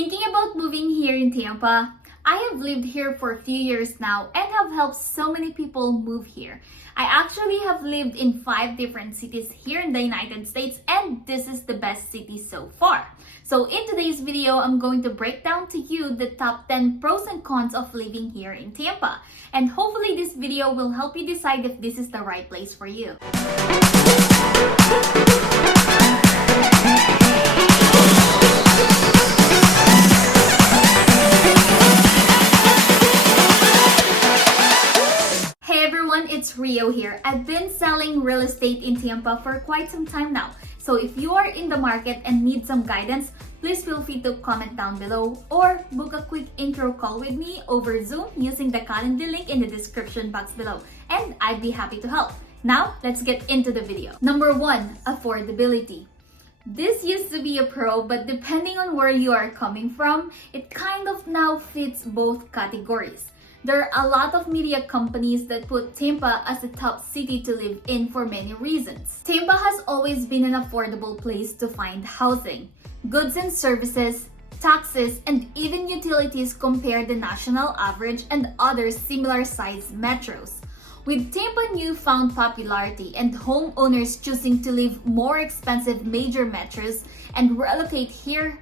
Thinking about moving here in Tampa? I have lived here for a few years now and have helped so many people move here. I actually have lived in 5 different cities here in the United States, and this is the best city so far. So in today's video, I'm going to break down to you the top 10 pros and cons of living here in Tampa. And hopefully this video will help you decide if this is the right place for you. It's Rio here. I've been selling real estate in Tampa for quite some time now. So if you are in the market and need some guidance, please feel free to comment down below or book a quick intro call with me over Zoom using the calendar link in the description box below, and I'd be happy to help. Now, let's get into the video. Number 1, affordability. This used to be a pro, but depending on where you are coming from, it kind of now fits both categories. There are a lot of media companies that put Tampa as a top city to live in for many reasons. Tampa has always been an affordable place to find housing, goods and services, taxes, and even utilities compared to the national average and other similar-sized metros. With Tampa newfound popularity and homeowners choosing to leave more expensive major metros and relocate here,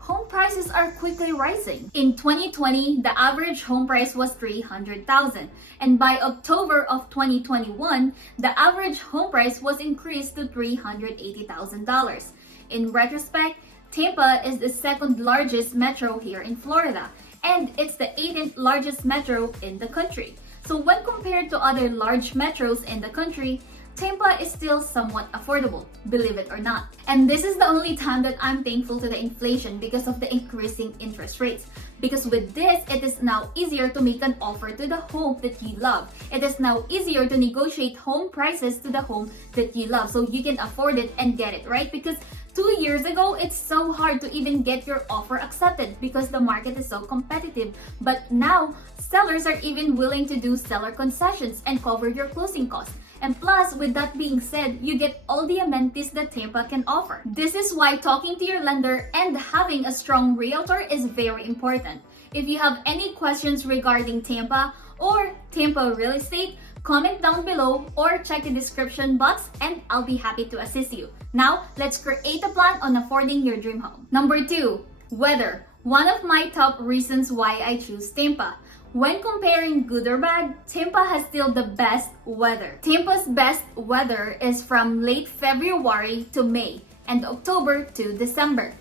home prices are quickly rising. In 2020, the average home price was $300,000, and by October of 2021, the average home price was increased to $380,000. In retrospect, Tampa is the second largest metro here in Florida, and it's the 18th largest metro in the country. So when compared to other large metros in the country, Tampa is still somewhat affordable, believe it or not. And this is the only time that I'm thankful to the inflation because of the increasing interest rates. Because with this, it is now easier to make an offer to the home that you love. It is now easier to negotiate home prices to the home that you love so you can afford it and get it, right? Because 2 years ago, it's so hard to even get your offer accepted because the market is so competitive. But now, sellers are even willing to do seller concessions and cover your closing costs. And plus, with that being said, you get all the amenities that Tampa can offer. This is why talking to your lender and having a strong realtor is very important. If you have any questions regarding Tampa or Tampa real estate, comment down below or check the description box and I'll be happy to assist you. Now, let's create a plan on affording your dream home. Number 2, weather. One of my top reasons why I choose Tampa. When comparing good or bad, Tampa has still the best weather. Tampa's best weather is from late February to May and October to December.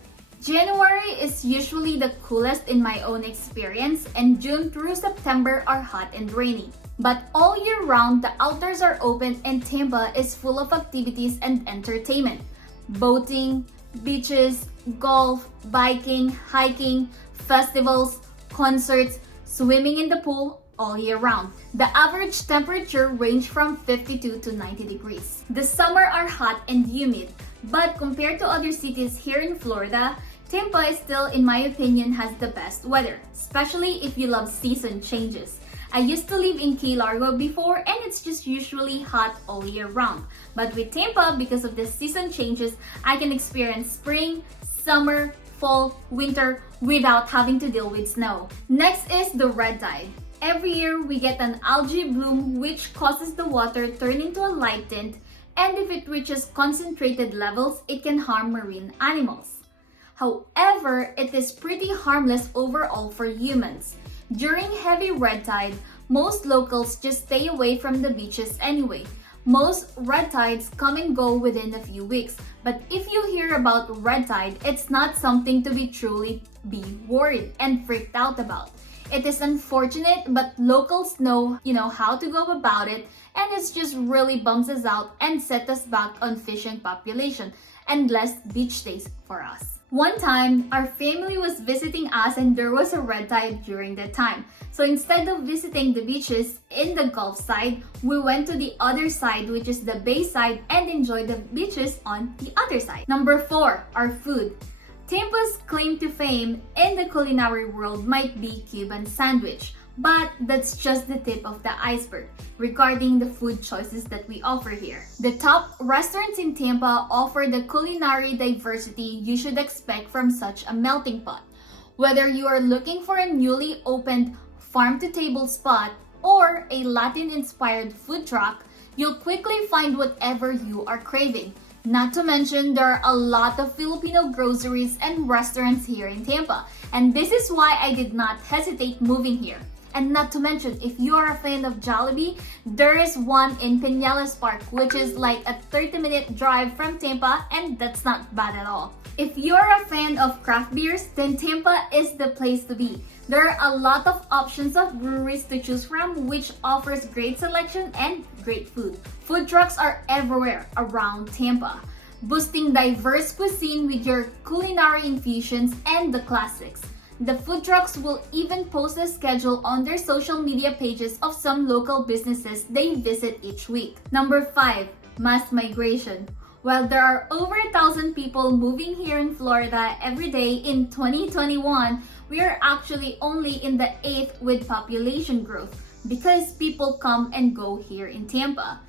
January is usually the coolest in my own experience, and June through September are hot and rainy. But all year round, the outdoors are open and Tampa is full of activities and entertainment. Boating, beaches, golf, biking, hiking, festivals, concerts, swimming in the pool all year round. The average temperature range from 52 to 90 degrees. The summer are hot and humid, but compared to other cities here in Florida, Tampa is still, in my opinion, has the best weather, especially if you love season changes. I used to live in Key Largo before, and it's just usually hot all year round. But with Tampa, because of the season changes, I can experience spring, summer, fall, winter without having to deal with snow. Next is the red tide. Every year we get an algae bloom which causes the water turn into a light tint, and if it reaches concentrated levels, it can harm marine animals. However, it is pretty harmless overall for humans. During heavy red tide, most locals just stay away from the beaches anyway. Most red tides come and go within a few weeks, but if you hear about red tide, it's not something to be truly worried and freaked out about. It is unfortunate, but locals know, how to go about it, and it just really bums us out and set us back on fishing population and less beach days for us. One time, our family was visiting us and there was a red tide during that time. So instead of visiting the beaches in the Gulf side, we went to the other side, which is the Bay side, and enjoyed the beaches on the other side. Number 4, our food. Tampa's claim to fame in the culinary world might be Cuban sandwich, but that's just the tip of the iceberg regarding the food choices that we offer here. The top restaurants in Tampa offer the culinary diversity you should expect from such a melting pot. Whether you are looking for a newly opened farm-to-table spot or a Latin-inspired food truck, you'll quickly find whatever you are craving. Not to mention, there are a lot of Filipino groceries and restaurants here in Tampa, and this is why I did not hesitate moving here. And not to mention, if you are a fan of Jollibee, there is one in Pinellas Park, which is like a 30-minute drive from Tampa, and that's not bad at all. If you're a fan of craft beers, then Tampa is the place to be. There are a lot of options of breweries to choose from, which offers great selection and great food. Food trucks are everywhere around Tampa, boosting diverse cuisine with your culinary infusions and the classics. The food trucks will even post a schedule on their social media pages of some local businesses they visit each week. Number 5, mass migration. While there are over 1,000 people moving here in Florida every day in 2021, we are actually only in the 8th with population growth because people come and go here in Tampa.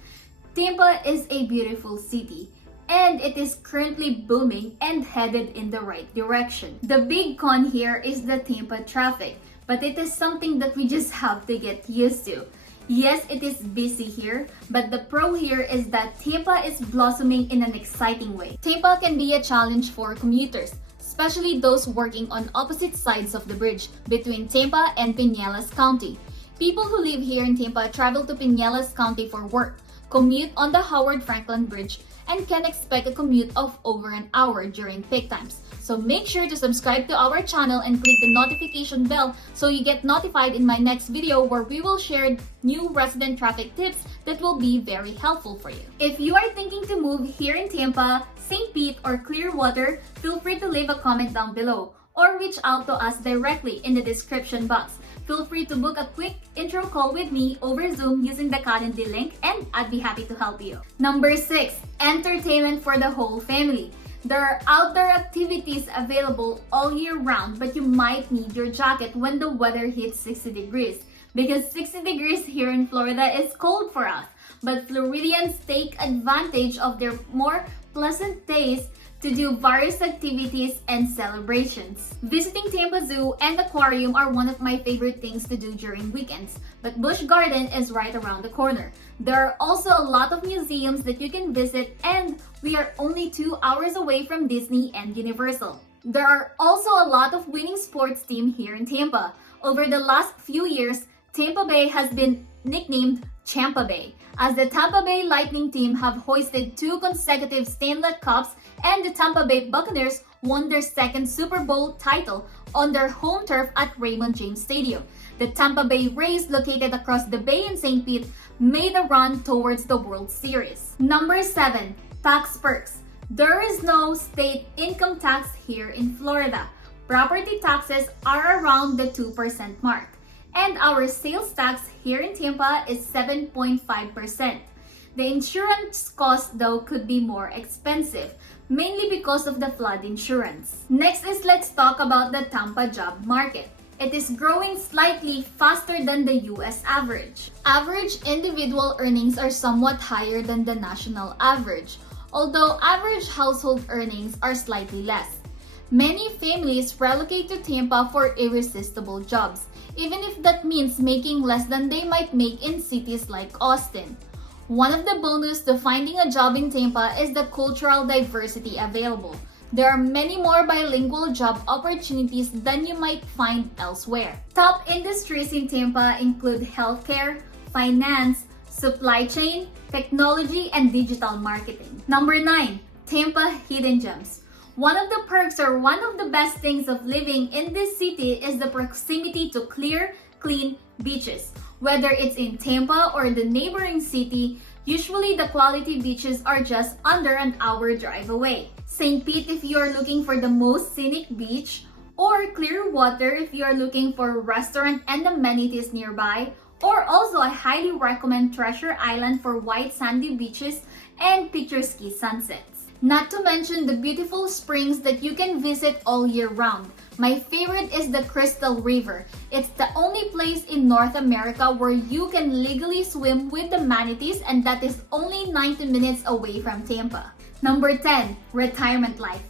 Tampa is a beautiful city, and it is currently booming and headed in the right direction. The big con here is the Tampa traffic, but it is something that we just have to get used to. Yes, it is busy here, but the pro here is that Tampa is blossoming in an exciting way. Tampa can be a challenge for commuters, especially those working on opposite sides of the bridge between Tampa and Pinellas County. People who live here in Tampa travel to Pinellas County for work, commute on the Howard Franklin Bridge, and can expect a commute of over an hour during peak times. So make sure to subscribe to our channel and click the notification bell so you get notified in my next video where we will share new resident traffic tips that will be very helpful for you. If you are thinking to move here in Tampa, St. Pete, or Clearwater, feel free to leave a comment down below or reach out to us directly in the description box. Feel free to book a quick intro call with me over Zoom using the Calendly link, and I'd be happy to help you. Number 6, entertainment for the whole family. There are outdoor activities available all year round, but you might need your jacket when the weather hits 60 degrees. Because 60 degrees here in Florida is cold for us, but Floridians take advantage of their more pleasant days to do various activities and celebrations. Visiting Tampa Zoo and Aquarium are one of my favorite things to do during weekends, but Busch Garden is right around the corner. There are also a lot of museums that you can visit, and we are only 2 hours away from Disney and Universal. There are also a lot of winning sports teams here in Tampa. Over the last few years, Tampa Bay has been nicknamed Champa Bay, as the Tampa Bay Lightning team have hoisted 2 consecutive Stanley Cups, and the Tampa Bay Buccaneers won their second Super Bowl title on their home turf at Raymond James Stadium. The Tampa Bay Rays, located across the bay in St. Pete, made a run towards the World Series. Number 7, tax perks. There is no state income tax here in Florida. Property taxes are around the 2% mark, and our sales tax here in Tampa is 7.5%. The insurance cost, though, could be more expensive, mainly because of the flood insurance. Next is let's talk about the Tampa job market. It is growing slightly faster than the US average. Average individual earnings are somewhat higher than the national average, although average household earnings are slightly less. Many families relocate to Tampa for irresistible jobs, even if that means making less than they might make in cities like Austin. One of the bonus to finding a job in Tampa is the cultural diversity available. There are many more bilingual job opportunities than you might find elsewhere. Top industries in Tampa include healthcare, finance, supply chain, technology, and digital marketing. Number 9, Tampa hidden gems. One of the perks or one of the best things of living in this city is the proximity to clear, clean beaches. Whether it's in Tampa or the neighboring city, usually the quality beaches are just under an hour drive away. St. Pete if you are looking for the most scenic beach, or Clearwater if you are looking for a restaurant and amenities nearby, or also I highly recommend Treasure Island for white sandy beaches and picturesque sunsets. Not to mention the beautiful springs that you can visit all year round. My favorite is the Crystal River. It's the only place in North America where you can legally swim with the manatees, and that is only 90 minutes away from Tampa. Number 10, retirement life.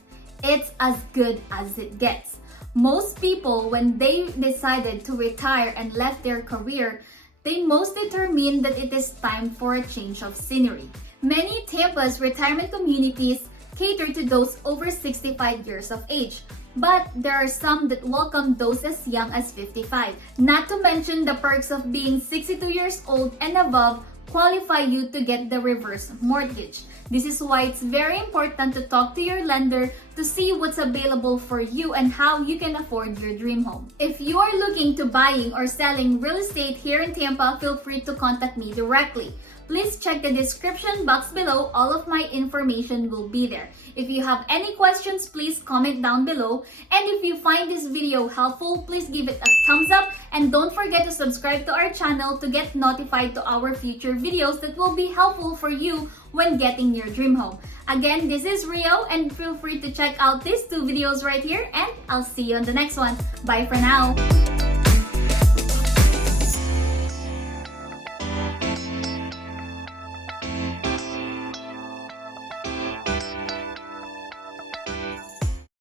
It's as good as it gets. Most people, when they decided to retire and left their career, they most determined that it is time for a change of scenery. Many Tampa's retirement communities cater to those over 65 years of age, but there are some that welcome those as young as 55. Not to mention the perks of being 62 years old and above qualify you to get the reverse mortgage. This is why it's very important to talk to your lender to see what's available for you and how you can afford your dream home. If you are looking to buying or selling real estate here in Tampa, feel free to contact me directly. Please check the description box below. All of my information will be there. If you have any questions, please comment down below. And if you find this video helpful, please give it a thumbs up. And don't forget to subscribe to our channel to get notified to our future videos that will be helpful for you when getting your dream home. Again, this is Rio, and feel free to check out these two videos right here. And I'll see you on the next one. Bye for now.